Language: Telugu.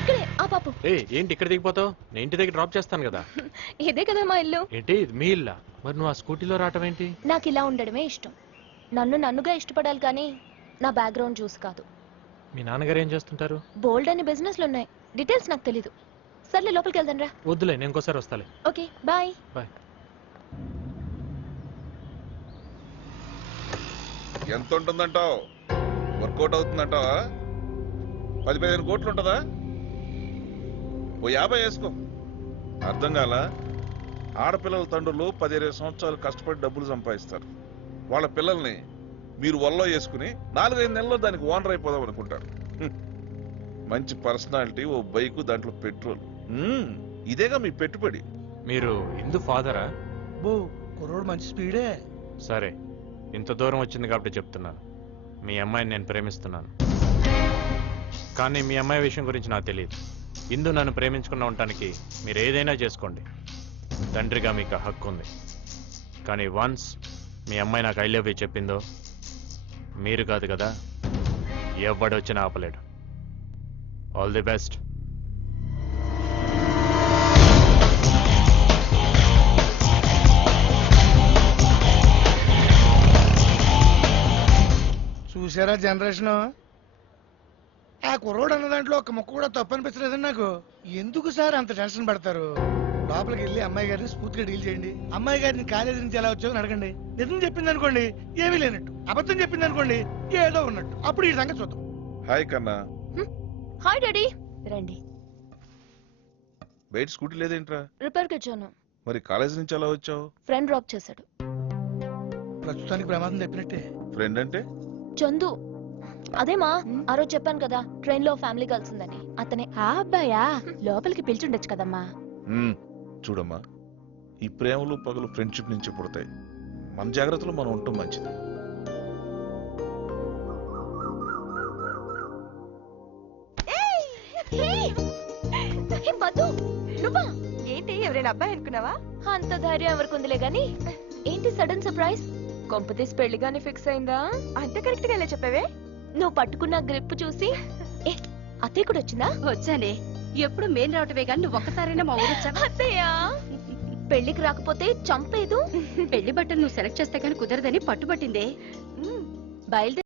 ఇక్కడే ఆ పాపు. ఏంటి ఇక్కడ దిగిపోతావు? నేను ఇంటి దగ్గర డ్రాప్ చేస్తాను కదా. ఇదే కదా మా ఇల్లు. ఏంటి ఇది మీ ఇల్లా? మరి నువ్వు ఆ స్కూటీలో రావటం ఏంటి? నాకు ఇలా ఉండడమే ఇష్టం. నన్నుగా ఇష్టపడాలి కానీ నా బ్యాక్గ్రౌండ్ చూసి కాదు. మీ నాన్నగారు ఏం చేస్తుంటారు? బోల్డ్ అని బిజినెస్లు ఉన్నాయి, డీటెయిల్స్ నాకు తెలీదు. సర్లే లోపలికి వెళ్దాం రా. వద్దులే, నేను ఇంకోసారి వస్తాలే. Okay bye. బాయ్. ఎంత ఉంటుందంటావు? వర్కౌట్ అవుతుందంటావా? 10-15 కోట్లు ఉంటుందా? ఓ 50 వేసుకో. అర్థం కాల? ఆడపిల్లల తండ్రులు 10-20 సంవత్సరాలు కష్టపడి డబ్బులు సంపాదిస్తారు. వాళ్ళ పిల్లల్ని మీరు వల్లో వేసుకుని 4-5 నెలల్లో దానికి ఓనర్ అయిపోదాం అనుకుంటారు. మంచి పర్సనాలిటీ, ఓ బైకు, దాంట్లో పెట్రోల్. ఇదేగా మీ పెట్టుబడి. మీరు ఇందు ఫాదరా? కుర్రోడు మంచి స్పీడే. సరే, ఇంత దూరం వచ్చింది కాబట్టి చెప్తున్నాను. మీ అమ్మాయిని నేను ప్రేమిస్తున్నాను. కానీ మీ అమ్మాయి విషయం గురించి నాకు తెలియదు. ఇందు నన్ను ప్రేమించుకున్న ఉండటానికి మీరు ఏదైనా చేసుకోండి, తండ్రిగా మీకు హక్కు ఉంది. కానీ వన్స్ మీ అమ్మాయి నాకు ఐ లవ్ యూ చెప్పిందో, మీరు కాదు కదా, ఎవడొచ్చినా ఆపలేడు. All the best. చూసారా జనరేషన్? ఆ కుర్రోడు అన్న దాంట్లో ఒక మొక్క కూడా తప్పు అనిపించలేదండి నాకు. ఎందుకు సార్ అంత టెన్షన్ పడతారు? లోపలికి వెళ్ళి అమ్మాయి గారిని స్ఫూర్తిగా డీల్ చేయండి. అమ్మాయి గారిని కాలేజీ నుంచి ఎలా వచ్చావు అడగండి. నిజం చెప్పింది అనుకోండి ఏమీ లేనట్టు, అబద్ధం చెప్పింది అనుకోండి ఏదో ఉన్నట్టు. అప్పుడు ఈ సంగతి చూద్దాం. హాయ్ కన్నా. Hi daddy. రండి. బయట స్కూటీ లేదేంట్రా? రిపేర్కి వచ్చాను. మరి కాలేజీ నుంచి ఎలా వచ్చావు? ఫ్రెండ్ డ్రాప్ చేశాడు. ప్రస్తుతానికి ప్రమాదం తప్పినట్టే. ఫ్రెండ్ అంటే? చందు. అదేమా ఆ రోజు చెప్పాను కదా ట్రైన్ లో ఫ్యామిలీ కలిసిందని, అతనే. ఆ అబ్బాయా? లోపలికి పిలిచుండొచ్చు కదమ్మా. చూడమ్మా, ఈ ప్రేమలు పగలు ఫ్రెండ్షిప్ నుంచి పుడతాయి. మన జాగ్రత్తలో మనం ఉండటం మంచిది. ఏంటి ఎవరైనా అబ్బాయి అనుకున్నావా? అంత ధైర్యం ఎవరికి ఉందిలే గాని. ఏంటి సడన్ సర్ప్రైజ్? కొంపతీసి పెళ్లిగానే ఫిక్స్ అయిందా? అంత కరెక్ట్ గా చెప్పావే. నువ్వు పట్టుకున్న గ్రిప్ చూసి అత్తయ్య కూడా వచ్చిందా? వచ్చానే. ఎప్పుడు మేలు రావటమే గాని నువ్వు ఒక్కసారైనా మా ఊరు వచ్చావా? అత్తయ్య పెళ్లికి రాకపోతే చంపేదు. పెళ్లి బట్టలు నువ్వు సెలెక్ట్ చేస్తే గాని కుదరదని పట్టుబట్టిందే. బయలుదేరి